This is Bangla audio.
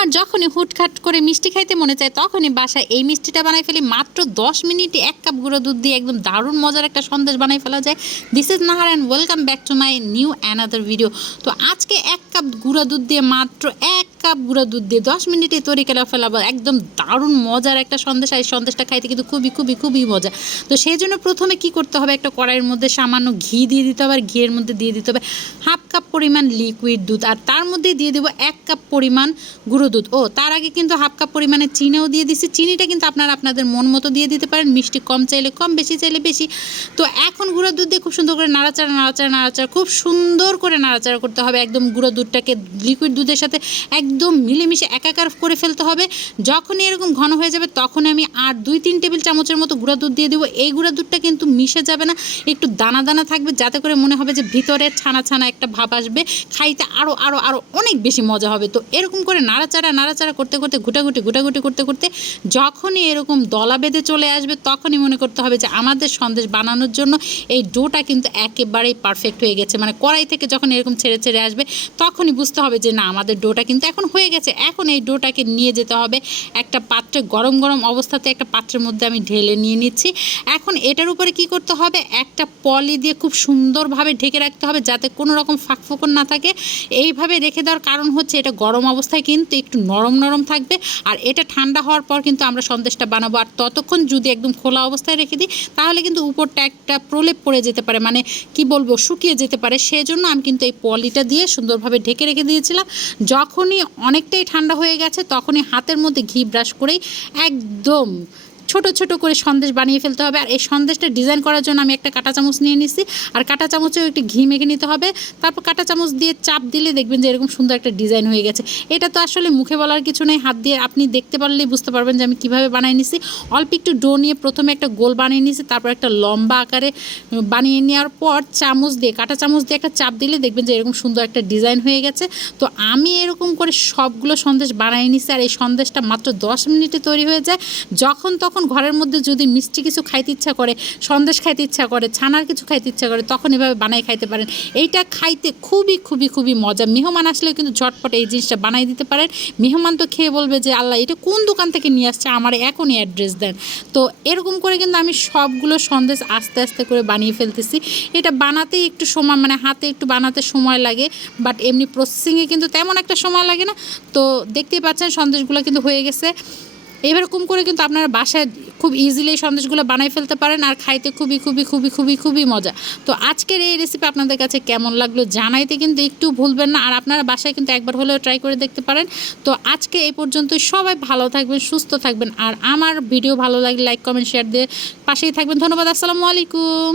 আমার যখনই হুটখাট করে মিষ্টি খাইতে মনে চায়, তখনই বাসায় এই মিষ্টিটা বানাই ফেলি। মাত্র দশ মিনিটে এক কাপ গুঁড়ো দুধ দিয়ে একদম দারুণ মজার একটা সন্দেশ বানাই ফেলা যায়। This is Nahar and welcome back to my new another video তো আজকে এক কাপ গুঁড়ো দুধ দিয়ে মাত্র এক কাপ গুঁড়ো দুধ দিয়ে দশ মিনিটে তৈরি করে ফেলাবো। একদম দারুণ মজার একটা সন্দেশ, আর এই সন্দেশটা খাইতে কিন্তু খুবই খুবই খুবই মজা। তো সেই জন্য প্রথমে কি করতে হবে? একটা কড়াইয়ের মধ্যে সামান্য ঘি দিয়ে দিতে হবে, আর ঘিয়ের মধ্যে দিয়ে দিতে হবে হাফ কাপ পরিমাণ লিকুইড দুধ, আর তার মধ্যে দিয়ে দেবো এক কাপ পরিমাণ গুঁড়ো দুধ। ও, তার আগে কিন্তু হাফ কাপ পরিমাণে চিনিও দিয়ে দিচ্ছি চিনিটা কিন্তু আপনারা আপনাদের মন মতো দিয়ে দিতে পারেন, মিষ্টি কম চাইলে কম, বেশি চাইলে বেশি। তো এখন গুঁড়ো দুধ দিয়ে খুব সুন্দর করে নাড়াচাড়া নাড়াচাড়া নাড়াচাড়া, খুব সুন্দর করে নাড়াচাড়া করতে হবে। একদম গুঁড়ো দুধটাকে লিকুইড দুধের সাথে একদম মিলেমিশে একাকার করে ফেলতে হবে। যখনই এরকম ঘন হয়ে যাবে তখন আমি আর দুই তিন টেবিল চামচের মতো গুঁড়া দুধ দিয়ে দেবো। এই গুঁড়া দুধটা কিন্তু মিশে যাবে না, একটু দানা দানা থাকবে, যাতে করে মনে হবে যে ভিতরে ছানা ছানা একটা ভাব আসবে। খাইতে আরও আরও আরও অনেক বেশি মজা হবে। তো এরকম করে নাড়াচাড়া নাড়াচাড়া করতে করতে ঘুটাঘুটি ঘুটাঘুটি করতে করতে যখনই এরকম দলা বেঁধে চলে আসবে, তখনই মনে করতে হবে যে আমাদের সন্দেশ বানানোর জন্য এই ডোটা কিন্তু একেবারেই পারফেক্ট হয়ে গেছে। মানে কড়াই থেকে যখন এরকম ছেড়ে ছেড়ে আসবে তখনই বুঝতে হবে যে না, আমাদের ডোটা কিন্তু এখন হয়ে গেছে। এখন এই ডোটাকে নিয়ে যেতে হবে একটা পাত্রে, গরম গরম অবস্থাতে একটা পাত্রের মধ্যে আমি ঢেলে নিয়ে নিচ্ছি। এখন এটার উপরে কি করতে হবে? একটা পলি দিয়ে খুব সুন্দরভাবে ঢেকে রাখতে হবে যাতে কোনো রকম ফাঁক ফোকর না থাকে। এইভাবে রেখে দেওয়ার কারণ হচ্ছে এটা গরম অবস্থায় কিন্তু একটু নরম নরম থাকবে আর এটা ঠান্ডা হওয়ার পর কিন্তু আমরা সন্দেশটা বানাবো। আর ততক্ষণ যদি একদম খোলা অবস্থায় রেখে দিই, তাহলে কিন্তু উপরটা একটা প্রলেপ পড়ে যেতে পারে। মানে কি বলব, শুকিয়ে যেতে পারে। সেজন্য আমি কিন্তু এই পলিটা দিয়ে সুন্দরভাবে ঢেকে রেখে দিয়েছিলাম। যখনই অনেকটাই ঠান্ডা হয়ে গেছে, তখনই হাতের মধ্যে ঘি ব্রাশ করেই একদম ছোট ছোট করে সন্দেশ বানিয়ে ফেলতে হবে। আর এই সন্দেশটা ডিজাইন করার জন্য আমি একটা কাঁটা চামচ নিয়ে নিচ্ছি আর কাঁটা চামচেও একটু ঘি মেখে নিতে হবে। তারপর কাঁটা চামচ দিয়ে চাপ দিলে দেখবেন যে এরকম সুন্দর একটা ডিজাইন হয়ে গেছে। এটা তো আসলে মুখে বলার কিছু নেই। হাত দিয়ে আপনি দেখতে পারলেই বুঝতে পারবেন যে আমি কীভাবে বানিয়ে নিছি। অল্প একটু ডো নিয়ে প্রথমে একটা গোল বানিয়ে নিছি, তারপর একটা লম্বা আকারে বানিয়ে নেওয়ার পর চামচ দিয়ে, কাঁটা চামচ দিয়ে একটা চাপ দিলে দেখবেন যে এরকম সুন্দর একটা ডিজাইন হয়ে গেছে। তো আমি এরকম করে সবগুলো সন্দেশ বানিয়ে নিছি। আর এই সন্দেশটা মাত্র দশ মিনিটে তৈরি হয়ে যায়। যখন তখন ঘরের মধ্যে যদি মিষ্টি কিছু খাইতে ইচ্ছা করে, সন্দেশ খাইতে ইচ্ছা করে, ছানার কিছু খাইতে ইচ্ছা করে, তখন এভাবে বানাই খাইতে পারেন। এইটা খাইতে খুবই খুবই খুবই মজা। মেহমান আসলেও কিন্তু ঝটপট এই জিনিসটা বানাই দিতে পারেন। মেহমান তো খেয়ে বলবে যে, আল্লাহ, এটা কোন দোকান থেকে নিয়ে আসছে? আমার এখনই অ্যাড্রেস দেন। তো এরকম করে কিন্তু আমি সবগুলো সন্দেশ আস্তে আস্তে করে বানিয়ে ফেলতেছি। এটা বানাতেই একটু সময় মানে হাতে একটু বানাতে সময় লাগে, বাট এমনি প্রসেসিংয়ে কিন্তু তেমন একটা সময় লাগে না। তো দেখতেই পাচ্ছেন সন্দেশগুলো কিন্তু হয়ে গেছে। এরকম করে কিন্তু আপনারা বাসায় খুব ইজিলি সন্দেশগুলো বানাই ফেলতে পারেন আর খাইতে খুবই খুবই খুবই খুবই খুবই মজা। তো আজকের এই রেসিপি আপনাদের কাছে কেমন লাগল জানাইতে কিন্তু একটু ভুলবেন না আর আপনারা বাসায় কিন্তু একবার হলেও ট্রাই করে দেখতে পারেন। তো আজকে এই পর্যন্তই সবাই ভালো থাকবেন, সুস্থ থাকবেন আর আমার ভিডিও ভালো লাগলে লাইক কমেন্ট শেয়ার দিয়ে পাশেই থাকবেন। ধন্যবাদ, আসসালামু আলাইকুম।